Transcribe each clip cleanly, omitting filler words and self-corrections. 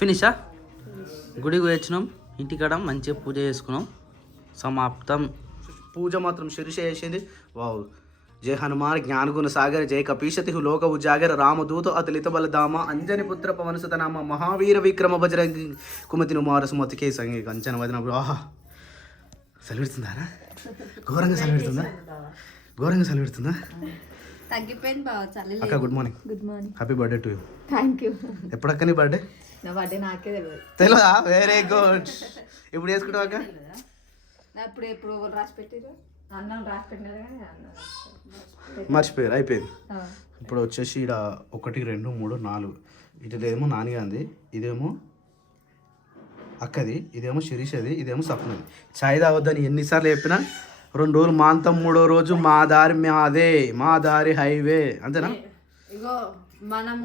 ఫినిషా? గుడికి వచ్చినాం, ఇంటికాడ మంచిగా పూజ చేసుకున్నాం, సమాప్తం. పూజ మాత్రం శిరీష చేసింది. వావ్. జయ హనుమాన్ జ్ఞానగుణ సాగర జయ కపీశతి లోక ఉజాగర రామదూత అతులిత బలధామ అంజని పుత్ర పవనసుత నామ మహావీర విక్రమ బజరంగి కుమతి నుమార సుమతికే సంగీ కంచన వదన. ఆహా, సెలవిడుతుందారా? ఘోరంగా సెలవిడుతుందా? ఘోరంగా సెలవిడుతుందా? తగ్గిపోయింది బావ. చల్లి. అక్క good morning. Good morning. Happy birthday to you. Thank you. ఎప్పుడక్క నీ బర్త్డే? నా బర్త్డే నాకే తెలియదు. తెలియదా? Very good. ఇప్పుడు వేసుకుంటావు అక్క? అప్పుడు ఎప్పుడు రాసి పెట్టారు? అన్నం రాసి పెట్టినారు కానీ మర్చిపోయారు, అయిపోయింది. ఇప్పుడు వచ్చేసి ఇక్కడ 1 2 3 4 ఇదేమో నానిగాంది, ఇదేమో అక్కది, ఇదేమో శిరీషది, ఇదేమో సప్నది. చాయ్ తాగొద్దని ఎన్నిసార్లు చెప్పినా 2 రోజులు మాంతం, 3వ రోజు మా దారి మాదే, మా దారి హైవే, అంతేనా? ఇగో మనం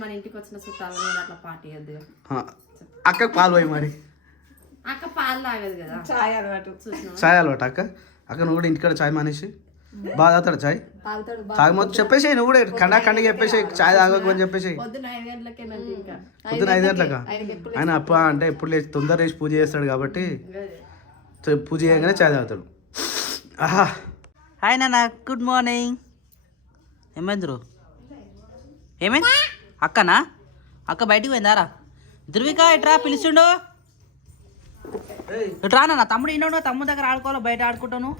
మన ఇంటికి వచ్చిన చుట్టాలు అట్లా పార్టీ అక్కకు పాలు పోయి మరి. అక్క పాలు తాగదు కదా, చాయ్ అలవాటు. చాయ్ అలవాటు అక్క. అక్క నువ్వు కూడా ఇంటికాడ చాయ్ మానేసి బాగా తాగుతాడు చాయ్? తాగమొద్దు చెప్పేసి, నువ్వు కూడా కండికి చెప్పేసి చాయ్ తాగకపోని చెప్పేసి. పొద్దున 5 గంటలకే. పొద్దున 5 గంటలకా? ఆయన అప్ప అంటే ఎప్పుడు లేచి తొందర లేచి పూజ చేస్తాడు కాబట్టి పూజ చేయగానే చాయ్ తాగుతాడు. ఆహా. హాయ్ నాన్న, గుడ్ మార్నింగ్. ఏమైంది రో? ఏమైంది? అక్కనా? అక్క బయటికి పోయిందారా? ధృవిక ఇట్రా, పిలుచుండు. ఇట్రా నాన్న, తమ్ముడు ఈయన తమ్ముడు దగ్గర ఆడుకోవాలి, బయట ఆడుకుంటాను.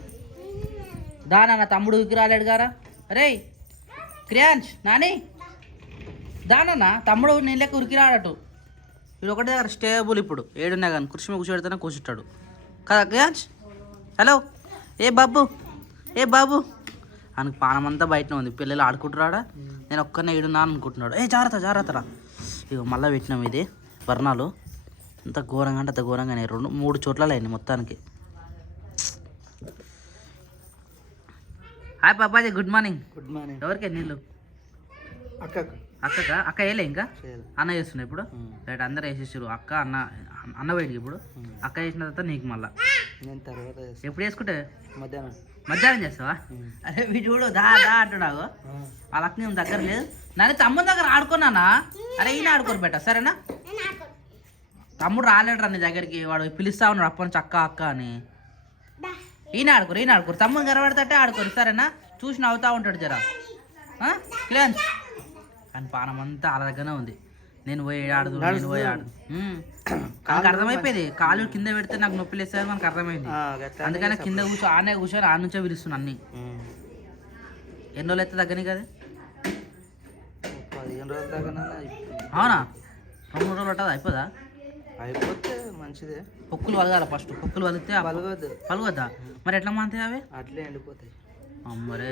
దా నాన్న, తమ్ముడు ఉరికి రాలేడు గారా. రే క్రియాంష్, నాని దా నాన్న, తమ్ముడు నేను లెక్క ఉరికి రాడటు. వీడు ఒకటి దగ్గర స్టేబుల్, ఇప్పుడు ఏడున్నా కానీ కుర్చీ మీద కూర్చోబెడితేనే కూర్చుంటాడు కదా క్రియాంష్. హలో, ఏ బాబు, ఏ బాబు. ఆయనకు పానమంతా బయటనే ఉంది, పిల్లలు ఆడుకుంటున్నాడా, నేను ఒక్కనే ఏడున్నా అనుకుంటున్నాడు. ఏ జాగ్రత్త జాగ్రత్త రా. ఇక మళ్ళీ పెట్టినాం ఇది వర్ణాలు. అంత ఘోరంగా అంటే అంత ఘోరంగానే 2 3 చోట్ల అయింది మొత్తానికి. Hi పాపాజీ, good morning. Good morning. ఎవరికి నీళ్ళు? అక్కక. అక్క వేయలే ఇంకా? అన్న చేస్తున్నా ఇప్పుడు. రైట్, అందరూ వేసేసారు. అక్క అన్న వేడికి ఇప్పుడు అక్క వేసిన తర్వాత నీకు మళ్ళా ఎప్పుడు వేసుకుంటే మధ్యాహ్నం చేస్తావా? అరే వీడు చూడు, దా దా అంటున్నావు. వాళ్ళ అక్క నేను దగ్గర లేదు. నన్ను తమ్ముడు దగ్గర ఆడుకున్నానా? అరే ఈయన ఆడుకోరు బెట్ట, సరేనా? తమ్ముడు రాలేడు నీ దగ్గరికి, వాడు పిలుస్తా ఉన్నాడు అప్పటి నుంచి అక్క అక్క అని. ఈయన ఆడుకోరు తమ్ముడు గర్వపడితే ఆడుకోరు, సరేనా? చూసి నవ్వుతా ఉంటాడు జరా. క్లియన్స్ కానీ పానం అంతా అలా దగ్గరనే ఉంది. నేను పోయి ఆడదు, నేను పోయి ఆడదు. నాకు అర్థమైపోయింది, కాలు కింద పెడితే నాకు నొప్పి లేస్తుంది మనకు అర్థమైంది. అందుకనే కింద ఆనే కూర్చొని ఆ నుంచే పిలుస్తున్నా అన్ని. ఎన్ని రోజులు అయితే తగ్గని కదా? 15 రోజుల దాకా. అవునా? 2 రోజులు పట్టదు, అయిపోదా? అయిపోతే మంచిదే. పొక్కులు వలగాల ఫస్ట్, పొక్కులు వలిగితే పలగొద్దా? మరి ఎట్లా మాంతాయి అవి? అట్లే ఎండిపోతాయి. మరి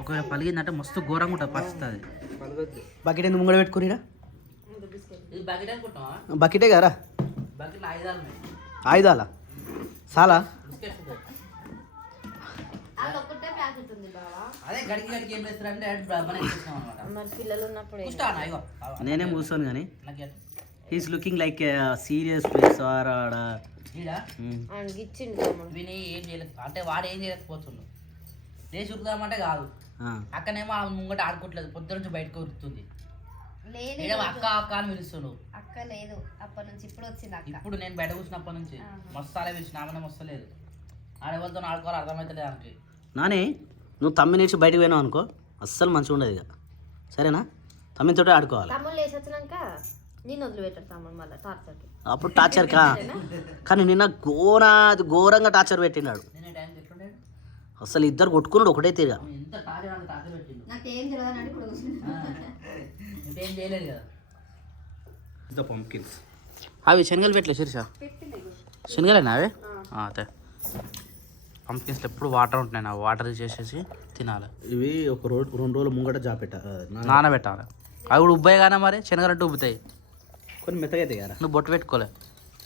ఒకవేళ పలిగిందంటే మస్తు ఘోరంగా ఉంటుంది పరిస్థితి. అది పలగొద్దు. బకెట్ ఎందుకు ముంగడ పెట్టుకురా? బకెటే కదా? ఆయుధాలా? చాలా నేనే కూర్చోను కానీ he's looking like serious place are ఏం చేయలేదు అంటే వాడు ఏం చేయలేకపోతుండు. లేచి ఉరుకుదామంటే కాదు, అక్కనేమో ముంగట ఆడుకోవట్లేదు, పొద్దు నుంచి బయటకు ఉరుకుతుంది. అక్క అక్క అని పిలుస్తున్నావు. అక్క లేదు అప్పటి నుంచి, ఇప్పుడు వచ్చింది అక్క. ఇప్పుడు నేను బయట కూర్చున్నప్పటి నుంచి మస్తు అలా పిలిచిన ఆమె వస్తలేదు. ఆడెవరితో ఆడుకోవాలి అర్థమవుతలేదు ఆమెకి. నాని, నువ్వు తమ్మి నుంచి బయటకు పోయినావు అనుకో, అస్సలు మంచిగా ఉండదు ఇక, సరేనా? తమ్మితో ఆడుకోవాలి. తమ్ముడు లేచి వచ్చినాక నేను వదిలిపెట్టాడు తమ్ముడు మళ్ళీ టార్చర్కి. అప్పుడు టార్చర్ కానీ నిన్న ఘోరంగా టార్చర్ పెట్టినాడు. అసలు ఇద్దరు కొట్టుకున్నాడు ఒకటే తీరుగా. అవి శనగలు పెట్టలే శిరీష? శనగలేనా అవి? అదే పంప్కిన్స్ ఎప్పుడు వాటర్ ఉంటున్నాయి, నా వాటర్ చేసేసి తినాలి. ఇవి ఒక 2 రోజులు ముంగట నానబెట్టాలి. అవి కూడా ఉబ్బాయి కానీ మరి శనగలంటే ఉబ్బుతాయి, కొన్ని మెత్తగా అవుతాయి కదా. నువ్వు బొట్టు పెట్టుకోలే?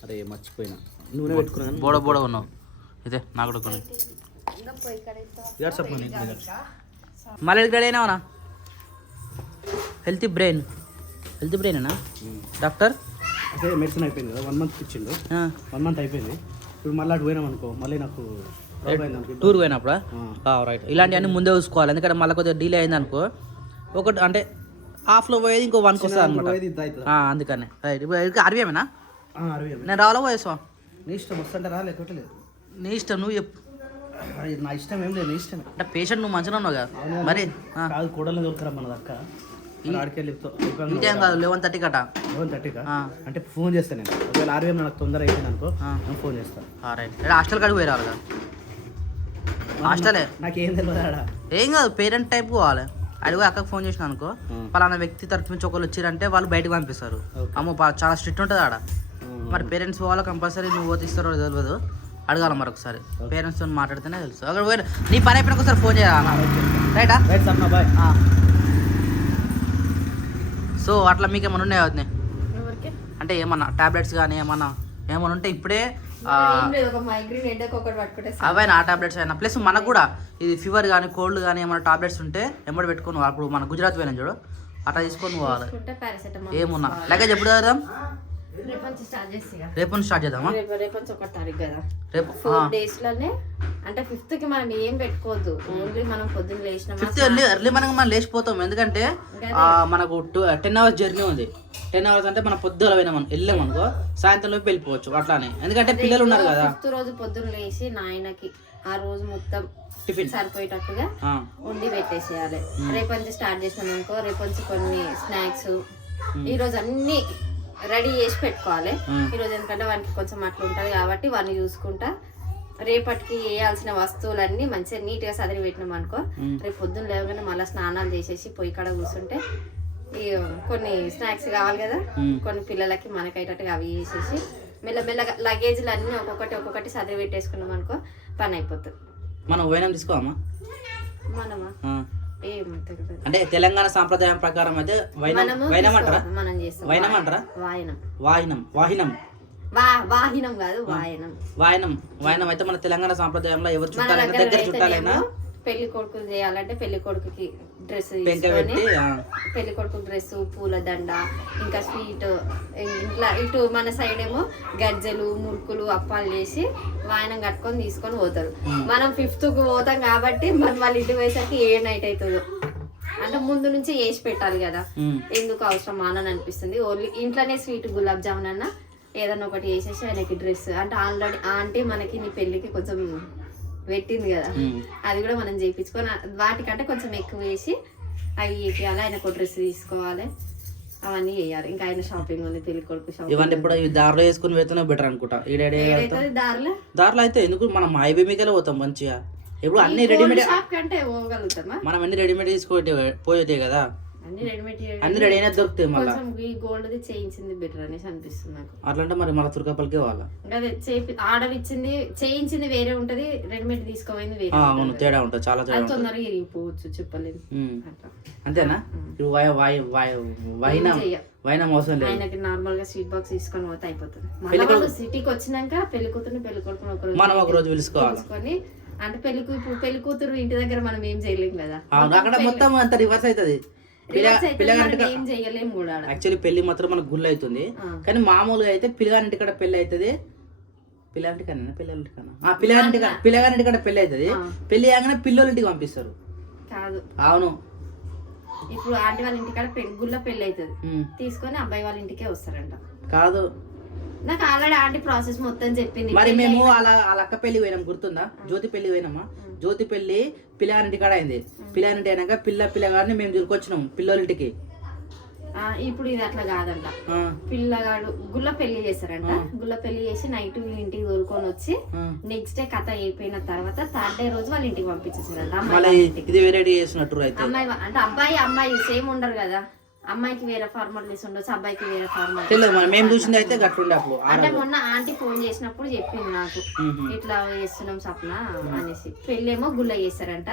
అరే మర్చిపోయినా, నూనె పెట్టుకున్నా. బోడ ఉన్నావు ఇదే నాకు కూడా కొన్ని. మళ్ళీ ఇక్కడ అయినావునా? హెల్తీ బ్రెయినేనా డాక్టర్? అదే మెడిసిన్ అయిపోయింది కదా, 1 మంత్ ఇచ్చిండు. 1 మంత్ అయిపోయింది. ఇప్పుడు మళ్ళీ అటు పోయినాం అనుకో, మళ్ళీ నాకు టూర్ పోయినప్పుడు రైట్ ఇలాంటివన్నీ ముందే చూసుకోవాలి. ఎందుకంటే మళ్ళీ కొద్దిగా డిలే అయింది అనుకో, ఒకటి అంటే హాఫ్లో పోయేది ఇంకో 1కి వస్తుంది అనమాట. అందుకనే రైట్. ఇప్పుడు అరవేమేనా? నేను రావాలా పోయేసా? నీ ఇష్టం వస్తుంటే రా, లేకపోతే లేదు. నీ ఇష్టం, నువ్వు చెప్పు. నా ఇష్టం ఏం లేదు, నీ ఇష్టమే. అంటే పేషెంట్ నువ్వు మంచిగా ఉన్నావు కదా మరి. కాదు కూడలు దొరకరా మన అక్క ఆడికెళ్ళి ఇంకేం కాదు 11:30 కట. 11:30 అంటే ఫోన్ చేస్తాను నేను. ఒకవేళ ఆర్వీఎం నాకు తొందర అయిపోయింది అనుకో నేను ఫోన్ చేస్తాను. రైట్. హాస్టల్ కాడికి పోయి రావాలి కదా. హాస్టలే నాకేం తెలియదు ఆడ. ఏం కాదు, పేరెంట్ టైప్ పోవాలి. అడిగి అక్కకు ఫోన్ చేసిన అనుకో, పలానా వ్యక్తి తరఫు నుంచి ఒకళ్ళు వచ్చారంటే వాళ్ళు బయటకు పంపిస్తారు. అమ్మో చాలా స్ట్రిక్ట్ ఉంటుంది ఆడ. మరి పేరెంట్స్ పోవాలో కంపల్సరీ, నువ్వు పోతిస్తారో తెలియదు, అడగాలి మరి ఒకసారి. పేరెంట్స్తో మాట్లాడితేనే తెలుసు. అక్కడ పోయి నీ పని అయిపోయినా ఒకసారి ఫోన్ చేయాలి. రైటా? Right Sapna bye. సో అట్లా మీకు ఏమైనా ఉన్నాయి అవుతున్నాయి ఎవరికి అంటే ఏమన్నా టాబ్లెట్స్ కానీ ఏమన్నా ఉంటే ఇప్పుడే ఏం లేదు, ఒక మైగ్రేన్ హెడేక్ ఒకటి పట్టుకుంటే అవైనా ఆ టాబ్లెట్స్ అయినా ప్లస్ మనకు కూడా ఇది ఫీవర్ కానీ కోల్డ్ కానీ ఏమైనా టాబ్లెట్స్ ఉంటే ఎంబడి పెట్టుకొని అప్పుడు మన గుజరాత్ పోయినా చూడు అట్లా తీసుకొని పోవాలి. పారాసెటమాల్ ఏమున్నా లగేజ్ ఎప్పుడు చదువుదాం? రేపు నుంచి స్టార్ట్ చేసి రేపు నుంచి స్టార్ట్ చేద్దామా? రేపు నుంచి 1 తారీఖు కదా, రేపు 4 days లోనే. అంటే 5th కి మనం ఏం పెట్టుకోవద్దు, ఓన్లీ మనం పొద్దున్న లేచిన 5th ఎర్లీ మనం లేచిపోతాం. ఎందుకంటే మనకు 10 hours జర్నీ ఉంది. 10 hours అంటే మనం పొద్దున వెళ్ళామనుకో సాయంత్రం లోపు వెళ్ళిపోవచ్చు అట్లానే. ఎందుకంటే పిల్లలు ఉన్నారు కదా. 5th రోజు పొద్దున్న లేచి నాయనకి ఆ రోజు మొత్తం టిఫిన్ సరిపోయేటట్టుగా వండి పెట్టేసేయాలి. రేపు నుంచి స్టార్ట్ చేసినాం అనుకో, రేపు నుంచి కొన్ని స్నాక్స్ ఈ రోజు అన్ని రెడీ చేసి పెట్టుకోవాలి. ఈరోజు ఎందుకంటే వానికి కొంచెం అట్లా ఉంటుంది కాబట్టి వాడిని చూసుకుంటా రేపటికి వేయాల్సిన వస్తువులన్నీ మంచిగా నీట్గా సదిరి పెట్టినాం అనుకో, రేపు పొద్దున్న లేవగానే మళ్ళీ స్నానాలు చేసేసి పొయ్యి కాడ కూర్చుంటే ఈ కొన్ని స్నాక్స్ కావాలి కదా, కొన్ని పిల్లలకి మనకైటట్టుగా అవి వేసేసి మెల్లమెల్లగా లగేజ్లు అన్నీ ఒక్కొక్కటి సదిరి పెట్టేసుకున్నాం అనుకో పని అయిపోతుంది. మనం వైనం తీసుకోమా? మనమా అంటే తెలంగాణ సాంప్రదాయం ప్రకారం అయితే వైనం అంటారా? మనం చేస్తాం వైనం అంటారా? వాహినం కాదు వాయనం అయితే మన తెలంగాణ సాంప్రదాయంలో ఎవరు చుట్టాలైనా దగ్గర చుట్టాలైనా పెళ్లి కొడుకులు చేయాలంటే పెళ్లి కొడుకుకి డ్రెస్ తీసుకొని పెళ్లి కొడుకు డ్రెస్, పూల దండ, ఇంకా స్వీట్. ఇంట్లో ఇటు మన సైడ్ ఏమో గజ్జలు, మురుకులు, అప్పాలు చేసి వాయనం కట్టుకొని తీసుకొని పోతారు. మనం 5th కు పోతాం కాబట్టి మన వాళ్ళ ఇంటి పోయేసరికి ఏ నైట్ అవుతుందో. అంటే ముందు నుంచి వేసి పెట్టాలి కదా, ఎందుకు అవసరం అని అనిపిస్తుంది. ఓన్లీ ఇంట్లోనే స్వీట్ గులాబ్ జామున్ అన్న ఏదన్నా ఒకటి వేసేసి ఆయనకి డ్రెస్ అంటే ఆల్రెడీ ఆంటీ మనకి నీ పెళ్ళికి కొంచెం పెట్టింది కదా, అది కూడా మనం చేయించుకొని వాటికంటే కొంచెం ఎక్కువ వేసి అవి వేయాలి. ఆయనకు డ్రెస్ తీసుకోవాలి, అవన్నీ చేయాలి. ఇంకా ఆయన షాపింగ్ ఉంది, పెళ్లి కొడుకు షాపింగ్. ఇవన్నీ ఇప్పుడు దారిలో వేసుకుని వెళ్తున్నా బెటర్ అనుకుంటా. దారిలో అయితే ఎందుకు మనం హైవే మీదకే పోతాం మంచిగా. ఇప్పుడు అన్ని రెడీమేడ్ కంటే పోగలుగుతామా? మనం అన్ని రెడీమేడ్ తీసుకోవటే పోయేదే కదా, అన్ని రెడీ అయినా దొరుకుతాయి. మళ్ళీ ఈ గోల్డ్ చేయించింది బెటర్ అనేసి అనిపిస్తుంది నాకు. అట్లంటే మరి మన తుర్కపల్లికే వాళ్ళ అదే ఆర్డర్ ఇచ్చింది చేయించింది వేరే ఉంటది, రెడీమేడ్ తీసుకోపోయింది వేరే. అవును, తేడా ఉంటుంది, చాలా తేడా. తొందరగా ఇరిగిపోవచ్చు, చెప్పలేదు. అంతేనా? వైనం అవసరం లేదు. ఆయనకి నార్మల్ గా స్వీట్ బాక్స్ తీసుకొని పోతే అయిపోతుంది. సిటీకి వచ్చినాక పెళ్లి కూతురు పెళ్లి కొడుకుని మనం ఒక రోజు పిలుచుకోవాలి. అంటే పెళ్లి కూతురు ఇంటి దగ్గర మనం ఏం చేయలేం కదా, అక్కడ మొత్తం అంత రివర్స్ అవుతుంది. యాక్చువల్లీ పెళ్లి మాత్రం మనకు గుళ్ళు అవుతుంది, కానీ మామూలుగా అయితే పిల్లగారింటి కాడ పెళ్లి అవుతుంది. పిల్లగారింటి కాడ పెళ్లి అవుతుంది. పెళ్లి కాగానే పిల్లలింటికి పంపిస్తారు. కాదు, అవును. ఇప్పుడు ఆంటీ వాళ్ళ ఇంటికాడ గుళ్ళ పెళ్లి అవుతుంది, తీసుకొని అబ్బాయి వాళ్ళ ఇంటికే వస్తారంట. కాదు, నాకు ఆల్రెడీ ఆంటీ ప్రాసెస్ మొత్తం చెప్పింది. మరి మేము అలా అక్క పెళ్లి పోయినాం, గుర్తుందా? జ్యోతి పెళ్లి పోయినామా? జ్యోతి పెళ్లి పిల్లగారింటి కాడ అయింది. పిల్లగారింటి అయినాక పిల్లగారిని మేము దొరికొచ్చినాం పిల్లలింటికి. ఇప్పుడు ఇది అట్లా కాదంట, పిల్లగాడు గుళ్ళ పెళ్లి చేశారంట. గుళ్ళ పెళ్లి చేసి నైట్ వీళ్ళ ఇంటికి దొరుకొని వచ్చి నెక్స్ట్ డే కథ అయిపోయిన తర్వాత 3rd day రోజు వాళ్ళ ఇంటికి పంపించేసారంట. అమ్మాయి అంటే అబ్బాయి సేమ్ ఉండరు కదా, అమ్మాయికి వేరే ఫార్మాలిటీస్ ఉండొచ్చు, అబ్బాయికి వేరే ఫార్మాలిటీస్. అంటే మొన్న ఆంటీ ఫోన్ చేసినప్పుడు చెప్పింది నాకు, ఇట్లా చేస్తున్నాం సప్న అనేసి. పెళ్ళేమో గుళ్ళ చేస్తారంట.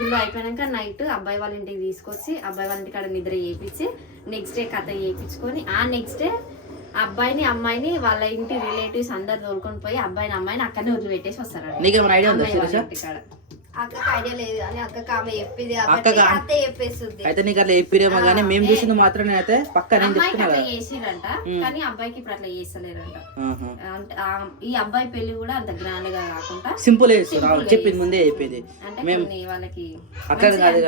గుళ్ళ అయిపోయినాక నైట్ అబ్బాయి వాళ్ళ ఇంటికి తీసుకొచ్చి అబ్బాయి వాళ్ళ ఇంటికాడ నిద్ర చేయించి నెక్స్ట్ డే కథ చేయించుకొని ఆ నెక్స్ట్ డే అబ్బాయిని అమ్మాయిని వాళ్ళ ఇంటి రిలేటివ్స్ అందరు తోలుకొని పోయి అబ్బాయిని అమ్మాయిని అక్కడనే వదిలిపెట్టేసి వస్తారంట. అక్కకి ఐడియా లేదు అని అక్కకి ఆమె చెప్పింది అక్క అత్త చెప్పేస్తుంది. అయితే నీకు అట్లా చెప్పిరేమో కానీ మేము చూసింది మాత్రం అయితే పక్క నేను అమ్మాయికి చెప్తున్నా అట్లా కదా. చేసిరంట కానీ అబ్బాయికి ఇప్పుడు అట్లా చేస్తలేరంట. ఆహా. అంటే ఈ అబ్బాయి పెళ్లి కూడా అంత గ్రాండ్ గా కాకుండా సింపుల్ చేస్తారు చెప్పింది ముందే అయిపోయింది. అంటే మేము కొన్ని వాళ్ళకి అట్లా కాదు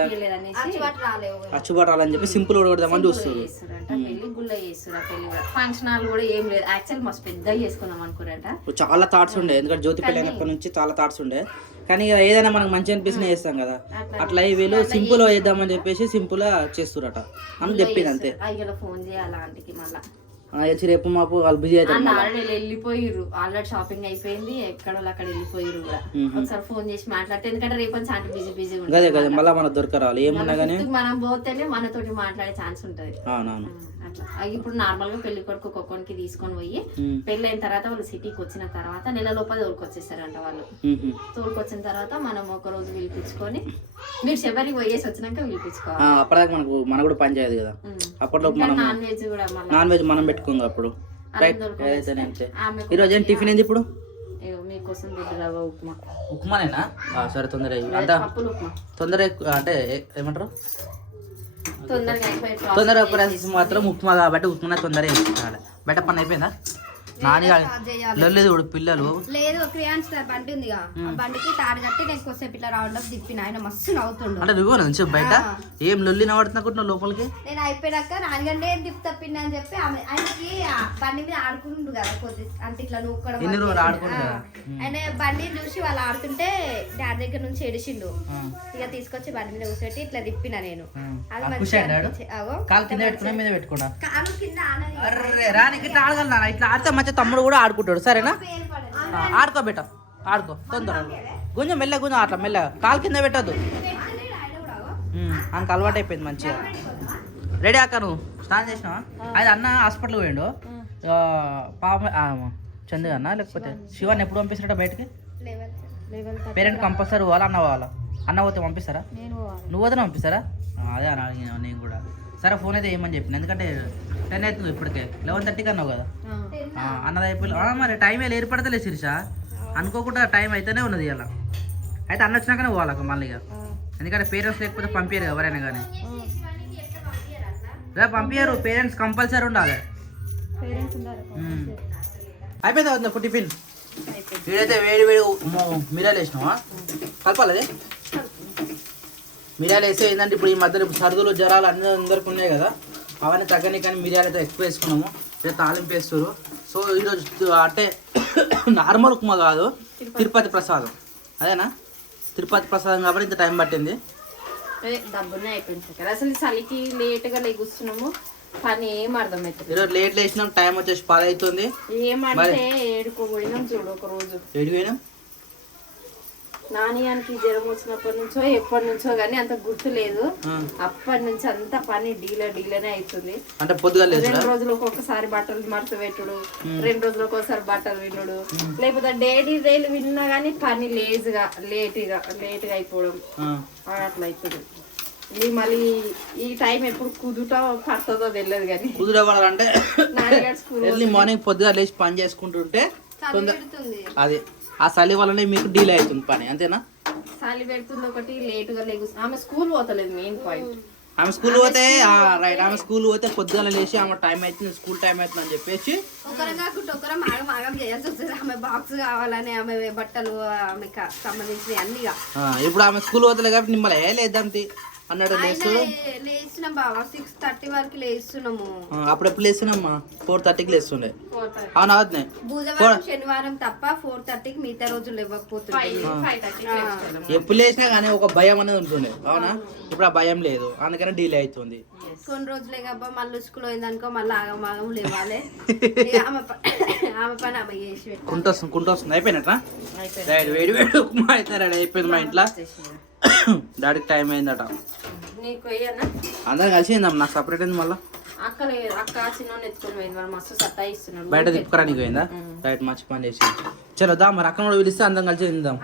అచ్చుబాటు రాలని చెప్పి సింపుల్ కొడదామని చూస్తారు. చేస్తారంట. పెళ్లి గుళ్ళ చేస్తారు. పెళ్లి కూడా ఫంక్షన్ హాల్ కూడా ఏం లేదు. యాక్చువల్ మస్తు పెద్దగా చేసుకుందాం అనుకున్నారంట. చాలా థాట్స్ ఉండే, ఎందుకంటే జ్యోతి పెళ్ళి అయినప్పటి నుంచి చాలా థాట్స్ ఉండే. కానీ ఇక ఏదైనా మనకు మంచి అనిపిస్తున్నా చేస్తాం కదా, అట్లా వీళ్ళు సింపుల్ గా చేద్దామని చెప్పేసి సింపుల్ గా చేస్తురట అని చెప్పింది అంతే. అయ్యలో ఫోన్ చేయాలి ఆంటీకి మళ్ళా. వచ్చి రేపు మాపు వాళ్ళు బిజీ అవుతారు. ఆల్రెడీ వెళ్ళిపోయిర్రు, ఆల్రెడీ షాపింగ్ అయిపోయింది, ఎక్కడో అక్కడ వెళ్ళిపోయిర్రు కూడా. ఒకసారి ఫోన్ చేసి మాట్లాడితే, ఎందుకంటే రేపు నుంచి ఆంటీ బిజీ అదే కదా మళ్ళీ మనకు దొరకరాలి ఏమున్నా కానీ మనం పోతేనే మనతోటి మాట్లాడే ఛాన్స్ ఉంటది. అవునవును. అట్లా ఇప్పుడు నార్మల్ గా పెళ్లి కొడుకు ఒక్కొక్కరికి తీసుకొని పోయి పెళ్లి అయిన తర్వాత వాళ్ళు సిటీకి వచ్చిన తర్వాత నెల లోపల తోలుకొచ్చేస్తారంట వాళ్ళు. తోలుకొచ్చిన తర్వాత మనం ఒక రోజు పిలిపించుకొని మీరు శబరికి పోయేసి వచ్చినాక పిలిపించుకోవాలి. అప్పటిదాకా మనకు కూడా పని చేయదు కదా. అప్పట్లో నాన్ వెజ్ కూడా నాన్ వెజ్ మనం పెట్టుకుందాం అప్పుడు. ఈరోజు ఏం టిఫిన్ ఏంది ఇప్పుడు? మీకోసం గుడ్డు రవ్వ ఉప్మా. ఉప్మానేనా? సరే తొందరగా పప్పులు ఉప్మా. తొందరగా అంటే ఏమంటారు తొందరగా తొందరగా ప్రాసెస్ మాత్రం ఉప్మా కాబట్టి ఉప్మా తొందరగా వేసుకోవాలి. బెట పని అయిపోయిందా? నాని లేదు పిల్లలు లేదు క్రియాన్స్ బండి ఉంది బండికి తాడు కట్టి నేను కొద్దిసేపు ఇట్లా రౌండ్ అప్ తిప్పిన. ఆయన మస్తు నవ్వుతుండు. అంటే నువ్వు నుంచి బయట ఏం లొల్లి నవ్వుతున్నా లోపలికి. నేను అయిపోయాక నాన్నగంటే తిప్పి తప్పింది అని చెప్పి ఆయనకి బండి మీద ఆడుకుంటుండు కదా కొద్ది అంటే ఇట్లా నూక్కడం. ఎన్ని రోజులు ఆడుకుంటా ఆయన బండిని చూసి వాళ్ళు ఆడుతుంటే డాడీ దగ్గర నుంచి ఏడిచిండు. ఇక తీసుకొచ్చి బండి మీద కూర్చోబెట్టి ఇట్లా తిప్పిన నేను. కాలు కింద రానికి ఇట్లా ఆడగలనా? ఇట్లా ఆడితే మంచి తమ్ముడు కూడా ఆడుకుంటాడు. సరేనా? ఆడుకో బెట ఆడుకో తొందరగా కొంచెం మెల్లగా కొంచెం అట్లా మెల్లగా కాలు కింద పెట్టద్దు. ఆయనకు అలవాటు అయిపోయింది మంచిగా. రెడీ అక్క నువ్వు స్నానం చేసినావా? అది అన్న హాస్పిటల్కి పోయిండు. పాప చందు అన్న లేకపోతే శివాన్ని ఎప్పుడు పంపిస్తారట బయటకి? పేరెంట్ కంపల్సరీ పోవాలా? అన్న పోవాలా? అన్న పోతే పంపిస్తారా? నువ్వు పోతే పంపిస్తారా? అదే అని అడిగిన నేను కూడా. సరే ఫోన్ అయితే ఏమని చెప్పిన, ఎందుకంటే 10 అవుతుంది ఇప్పటికే. 11:30కి అన్నావు కదా అన్నది అయిపోయి. మరి టైం ఏర్పడతలే శిరీష, అనుకోకుండా టైం అయితేనే ఉన్నది ఇలా. అయితే అన్న వచ్చినాకనే పోవాలక్క మళ్ళీ ఇక, ఎందుకంటే పేరెంట్స్ లేకపోతే పంపించారు ఎవరైనా కానీ. రేపు పంపించారు, పేరెంట్స్ కంపల్సరీ ఉండాలి. అయిపోయింది అవుతుంది ఇప్పుడు టిఫిన్. వీడైతే వేడి వేడి మిరియాలు వేసినావా? కలపాలి. మిరియాలు వేస్తే ఏంటంటే ఇప్పుడు ఈ మధ్యలో సర్దులు జ్వరాలు అందరికి ఉన్నాయి కదా, అవన్నీ తగ్గని కానీ మిరియాలు అయితే ఎక్కువ వేసుకున్నాము. రేపు తాలింపు వేస్తారు. సో ఈరోజు అంటే నార్మల్ ఉప్మా కాదు, తిరుపతి ప్రసాదం. అదేనా? తిరుపతి ప్రసాదం కాబట్టి ఇంత టైం పట్టింది. డబ్బునే అయిపోయింది అసలు. చలికి లేట్గా లేగుస్తున్నాము కానీ ఏం అర్థమవుతుంది. ఈరోజు లేట్ లేచినాం, టైం వచ్చేసి 10 అవుతుంది. ఏమంటే ఏడుకోపోయినాం చూడు. ఒక రోజు ఏడిపోయినాం. నానియానికి జ్వరం వచ్చినప్పటి నుంచో ఎప్పటి నుంచో కానీ అంత గుర్తు లేదు. అప్పటి నుంచి అంత పని డీలనే అవుతుంది. అంటే పొద్దుగా 2 రోజులకు ఒకసారి బట్టలు మడత పెట్టుడు, 2 రోజులకు ఒకసారి బట్టలు వినుడు, లేకపోతే డైలీ విన్నా కానీ పని లేట్గా అయిపోవడం అట్లా అవుతుంది. ఇది మళ్ళీ ఈ టైం ఎప్పుడు కుదుట పడుతుందో తెలియదు కానీ కుదుట పడాలంటే ఎర్లీ మార్నింగ్ పొద్దుగా లేచి పని చేసుకుంటుంటే అది ఆ చలి వల్లనే మీకు డీలే అవుతుంది పని. అంతేనా? చలి పెడుతుంది ఒకటి, లేటుగా లేకు. ఆమె స్కూల్ పోతలేదు మెయిన్ పాయింట్. ఆమె స్కూల్ పోతే రైట్, ఆమె స్కూల్ పోతే పొద్దుగా లేచి ఆమె టైం అవుతుంది, స్కూల్ టైం అవుతుంది అని చెప్పేసి ఒకరు కాకుండా ఒకరం ఆగం చేయాల్సి వస్తుంది. ఆమె బాక్స్ కావాలని, ఆమె బట్టలు, ఆమెకు సంబంధించినవి అన్నిగా. ఇప్పుడు ఆమె స్కూల్ పోతలే కాబట్టి మిమ్మల్ని లేదంతే అన్నాడు. లేస్తున్నాం బాబా 6:30 వరకు లేస్తున్నాము. అప్పుడు ఎప్పుడు లేస్తున్నామ్మా? 4:30కి లేస్తుండే. అవునా? బుధవారం శనివారం తప్ప 4:30కి మిగతా రోజులు ఇవ్వకపోతుంది. ఎప్పుడు లేచినా కానీ ఒక భయం అనేది ఉంటుండే. అవునా? ఇప్పుడు ఆ భయం లేదు, అందుకని డీలే అవుతుంది. కొన్ని రోజులే కాబట్టి మళ్ళీ స్కూల్ అయిందనుకో మళ్ళీ ఆగం లేవాలి. ఆమె పని ఆమె చేసి కుంటొస్తుంది. అయిపోయినట్రా? వేడి వేడి ఉప్మా అయితే రెడీ అయిపోయింది మా ఇంట్లో. డాడీకి టైం అయిందట. అందరం కలిసి అయిందమ్మ. నాకు సపరేట్ అయింది మళ్ళీ. అక్క చిన్న ఎత్తుకొని పోయింది, మస్తు సత్తా ఇస్తున్నాడు. బయట తిప్పుకోరానికి పోయిందా? రైట్, మంచి పని చేసి. చలో దా మరి అక్క కూడా పిలిస్తే అందరం కలిసి తిందాం.